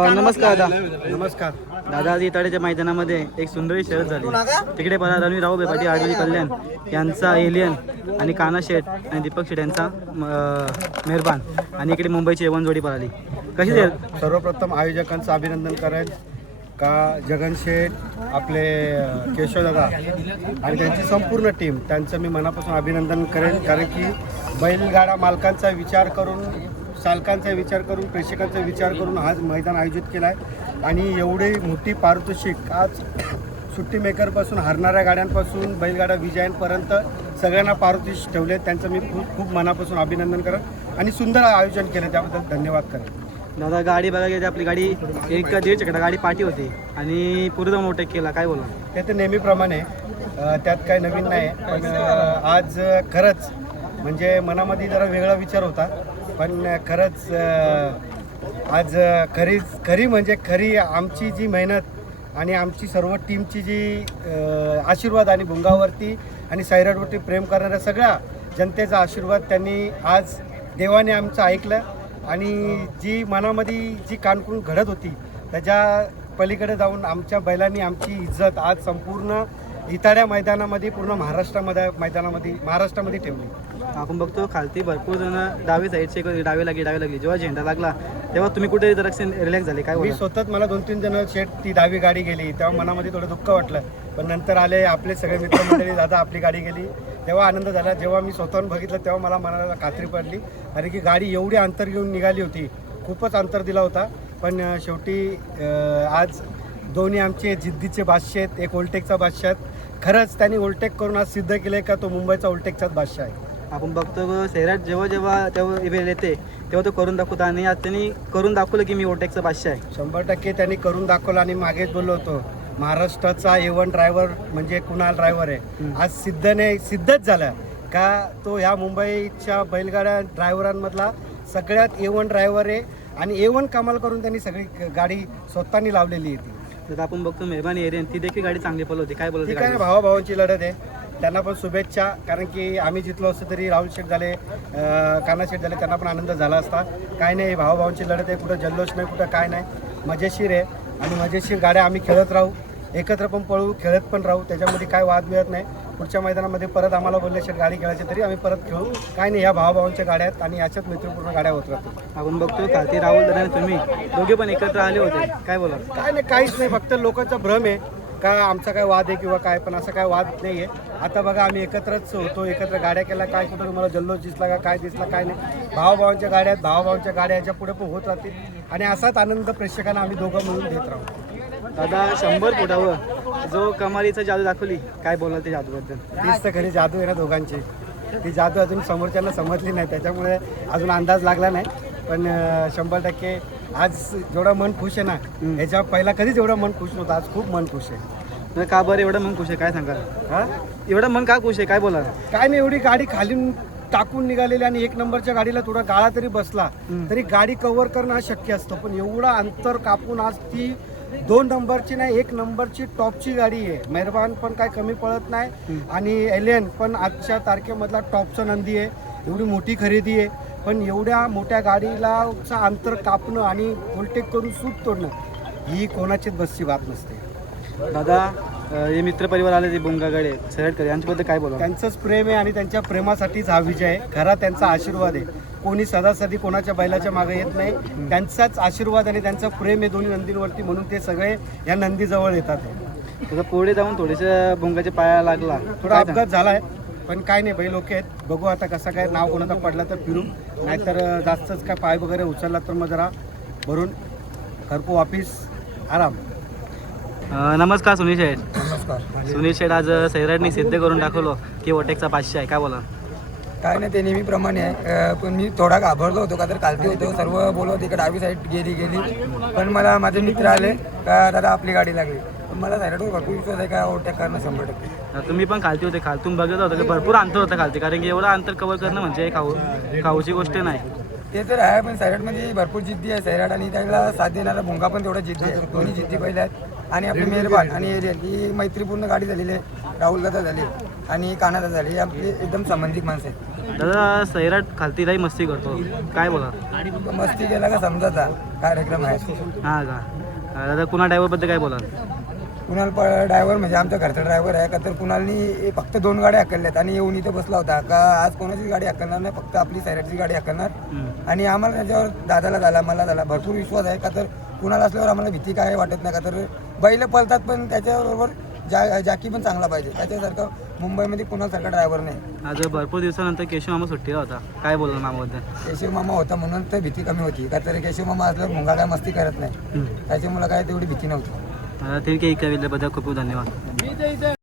नमस्कार दादा. नमस्कार दादा, आज इताड्याच्या मैदानामध्ये एक सुंदर शर्यत झाली. तिकडे पहा रणवीरराव बेपाटी आडवी कल्याण यांचा एलियन आणि काना शेठ आणि दीपक शेठ यांचा मेहरबान आणि इकडे मुंबईची एवन जोडी पळाली. कशी झाली? सर्वप्रथम आयोजकांचं अभिनंदन करेल का जगन शेठ, आपले केशवदादा आणि त्यांची संपूर्ण टीम, त्यांचं मी मनापासून अभिनंदन करेन. कारण की बैलगाडा मालकांचा विचार करून, चालकांचा विचार करून, प्रेक्षकांचा विचार करून हा मैदान आयोजित केला आहे. आणि एवढी मोठी पारितोषिक आज सुट्टी मेकरपासून, हरणाऱ्या गाड्यांपासून बैलगाडा विजयांपर्यंत सगळ्यांना पारितोषिक ठेवले. त्यांचं मी खूप खूप मनापासून अभिनंदन करेन आणि सुंदर आयोजन केलं, त्याबद्दल धन्यवाद करेन. दादा, गाडी बघा गेली आपली गाडी 1-1.5 चकडा गाडी पाठी होती आणि पूर्ण मोठे केला, काय बोला? ते तर नेहमीप्रमाणे, त्यात काही नवीन नाही. पण आज खरंच म्हणजे मनामध्ये जरा वेगळा विचार होता, पण खरंच आज खरी म्हणजे खरी आमची जी मेहनत आणि आमची सर्व टीमची जी आशीर्वाद आणि भुंगावरती आणि सैराटवरती प्रेम करणाऱ्या सगळ्या जनतेचा आशीर्वाद त्यांनी आज देवाने आमचं ऐकलं. आणि जी मनामध्ये जी कानकून घडत होती त्याच्या पलीकडे जाऊन आमच्या बैलांनी आमची इज्जत आज संपूर्ण इताड्या मैदानामध्ये, पूर्ण महाराष्ट्रामध्ये ठेवली. आपण बघतो खालती भरपूर जण डावी साईडचे डावे लागली. जेव्हा झेंडा लागला तेव्हा तुम्ही कुठे रिलॅक्स झाले, काय? मी स्वतःच, मला 2-3 जण शेट ती डावी गाडी गेली तेव्हा मनामध्ये थोडं दुःख वाटलं. पण नंतर आले आपले सगळे मित्रमंडळी, दादा आपली गाडी गेली तेव्हा आनंद झाला. जेव्हा मी स्वतःहून बघितलं तेव्हा मला मनाला खात्री पडली, कारण की गाडी एवढी अंतर घेऊन निघाली होती, खूपच अंतर दिला होता. पण शेवटी आज दोन्ही आमचे जिद्दीचे बादशाह आहेत, एक ओल्टेकचा बादशाह आहेत. खरंच त्यांनी ओल्टेक करून आज सिद्ध केलं का तो मुंबईचा ओल्टेकचाच बादशाह आहे. आपण बघतो सैराट जेव्हा वेळ येते तेव्हा तो करून दाखवतो आणि आज त्यांनी करून दाखवलं की मी ओल्टेकचा बादशाह आहे. 100% त्यांनी करून दाखवलं. आणि मागेच बोललो होतो, महाराष्ट्राचा A1 ड्रायव्हर म्हणजे कुणाल ड्रायव्हर आहे. आज सिद्धच झालं का तो ह्या मुंबईच्या बैलगाड्या ड्रायव्हरांमधला सगळ्यात A1 ड्रायव्हर आहे. आणि A1 कमाल करून त्यांनी सगळी गाडी स्वतःनी लावलेली आहे. तर आपण बघतो मेहरबान एरियन, ती देखील गाडी चांगली पळवते, काय बोलते? काय भावाभावांची लढत आहे, त्यांना पण शुभेच्छा. कारण की आम्ही जितलो असतो तरी राहुल शेठ झाले, काना शेठ झाले, त्यांना पण आनंद झाला असता. काय नाही, भावाभावांची लढत आहे, कुठं जल्लोष नाही, कुठं काय नाही, मजेशीर आहे. आणि मजेशीर गाड्या आम्ही खेळत राहू, एकत्र पण पळू, खेळत पण राहू, त्याच्यामध्ये काय वाद मिळत नाही. पुढच्या मैदानामध्ये परत आम्हाला बोलले शेठ गाडी खेळायची तरी आम्ही परत खेळू, काय नाही. ह्या भावाभावांच्या गाड्या आहेत आणि याच्यात मैत्रीपूर्ण गाड्या होत राहतात. आपण बघतो खालती राहुल दादा तुम्ही दोघे पण एकत्र आले होते, काय बोला? काय नाही, काहीच नाही, फक्त लोकांचा भ्रम आहे का आमचा काय वाद आहे किंवा काय, पण असं काय वाद नाही आहे. आता बघा आम्ही एकत्रच होतो, एकत्र गाड्या केल्या, काय कुठं तुम्हाला जल्लोष दिसला का काय दिसला, काय नाही. भावाभावांच्या गाड्या आहेत, भावाभावांच्या गाड्या याच्या पुढे पण होत राहतील आणि असाच आनंद प्रेक्षकांना आम्ही दोघं मिळून देत राहू. दादा, 100 फुटावर जो कमालीचा जादू दाखवली, काय बोलाल ते जादूबद्दल? तीच तर खरी जादू आहे ना दोघांची. ती जादू अजून समोरच्यांना समजली नाही, त्याच्यामुळे अजून अंदाज लागला नाही. पण 100% आज जेवढं मन खुश आहे ना, ह्याच्या पहिला कधीच एवढं मन खुश नव्हतं, आज खूप मन खुश आहे. का बरं एवढं मन खुश आहे, काय सांगा? हां, एवढं मन का खुश आहे, काय बोला? काय नाही, एवढी गाडी खाली टाकून निघालेली आणि 1 नंबरच्या गाडीला थोडा गाळा तरी बसला तरी गाडी कव्हर करणं शक्य असतं. पण एवढं अंतर कापून आज ती 2 नंबरची नाही, 1 नंबरची टॉपची गाडी आहे. मेहरबान पण काय कमी पळत नाही आणि एलियन पण आजच्या तारखेमधला टॉपचा नंदी आहे. एवढी मोठी खरेदी आहे, पण एवढ्या मोठ्या गाडीला अंतर कापणं आणि ओव्हरटेक करून सूट तोडणं ही कोणाचीच बसची बात नसते. दादा, हे मित्रपरिवार आले, ते बुंगागडे सैराटकर यांच्याबद्दल काय बोला? त्यांचंच प्रेम आहे आणि त्यांच्या प्रेमासाठीच हा विजय आहे. खरा त्यांचा आशीर्वाद आहे. कोणी सदासदी कोणाच्या बैलाच्या मागे येत नाही, त्यांचाच आशीर्वाद आणि त्यांचं प्रेम आहे दोन्ही नंदींवरती, म्हणून ते सगळे या नंदीजवळ येतात. तुझं पुढे जाऊन थोडेसे बुंगाच्या पाया लागला, थोडा अपघात झाला आहे, पण काय नाही, बैल ओके आहेत. बघू आता कसं काय, नाव कोणाचा पडला तर फिरू, नाहीतर जास्तच काय पाय वगैरे उचलला तर मग जरा भरून घरपो वापिस आराम. नमस्कार सुनील शेठ. नमस्कार. सुनील शेठ, आज सैराटने सिद्ध करून दाखवलं की ओटेकचा बादशाह आहे, काय बोला? काय नाही, ते नेहमीप्रमाणे आहे. पण मी थोडा घाबरलो होतो का तर खालती होतो, सर्व बोलत इकडे डावी साईड गेली. पण मला माझे मित्र आले का दादा आपली गाडी लागली. पण मला सैराटवर भरपूर विश्वास आहे का ओव्हरटेक करणं 100%. तुम्ही पण खालती होते, खालतून बघत होतं की भरपूर अंतर होतं खालती, कारण की एवढं अंतर कव्हर करणं म्हणजे खाऊची गोष्ट नाही. ते तर आहे, पण सैराटमध्ये भरपूर जिद्दी आहे सैराट आणि त्याला साथ देणारा भुंगा पण तेवढा जिद्दी आहे. दोन्ही जिद्दी पहिले आहेत. आणि आपली मेहरबान आणि एरियन ही मैत्रीपूर्ण गाडी झालेली आहे. राहुल दादा झाले आणि कानादा झाले, ही आपली एकदम संबंधित माणसं आहेत. दादा सैराट खालती लई मस्ती करतो, काय बोला? मस्ती केला का समजाचा कार्यक्रम आहे. हां का दादा, कुणा ड्रायव्हरबद्दल काय बोलाल? कुणाल ड्रायव्हर म्हणजे आमचा घरचा ड्रायव्हर आहे का, तर कुणालनी फक्त 2 गाड्या हकलल्यात आणि येऊन इथं बसला होता का आज कोणाचीच गाडी हकलणार नाही, फक्त आपली सैराटची गाडी हकलणार. आणि आम्हाला त्याच्यावर दादाला झाला, मला झाला भरपूर विश्वास आहे का, तर कुणाला असल्यावर आम्हाला भीती काय वाटत नाही का, तर बैल पळतात पण त्याच्याबरोबर जाकी पण चांगला पाहिजे. त्याच्यासारखं मुंबईमध्ये कुणासारखा ड्रायव्हर नाही. आज भरपूर दिवसानंतर केशव मामा सुट्टीला होता, काय बोलला मामाबद्दल? केशव मामा होता म्हणून तर भीती कमी होती का, तर केशव मामा असल्यावर मुंगा काय मस्ती करत नाही, त्याच्यामुळे काय तेवढी भीती नव्हती. ठीक आहे, इकडे बद्दल खूप खूप धन्यवाद.